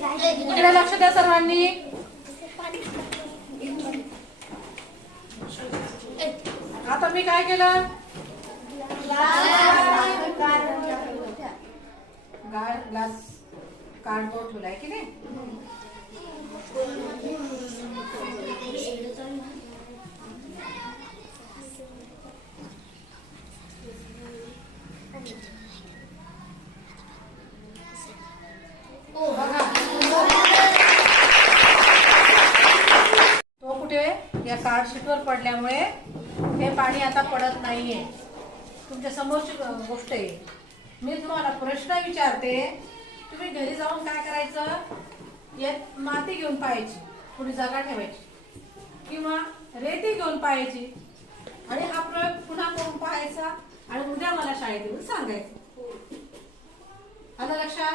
इकडे लक्ष द्या सर्वांनी. आता मी काय केलं? ग्लास कार्डबोर्ड ठेवलाय की नाही. तो कुठे या कार्ड शीटवर पडल्यामुळे हे पाणी आता पडत नाहीये. तुमच्या समोरची गोष्ट आहे. मी तुम्हाला प्रश्न विचारते, तुम्ही घरी जाऊन काय करायचं? यात माती घेऊन पाहायची, थोडी जागा ठेवायची, किंवा रेती घेऊन पाहायची आणि हा प्रयोग पुन्हा करून पाहायचा आणि उद्या मला शाळेत येऊन सांगायचं. आलं लक्षात?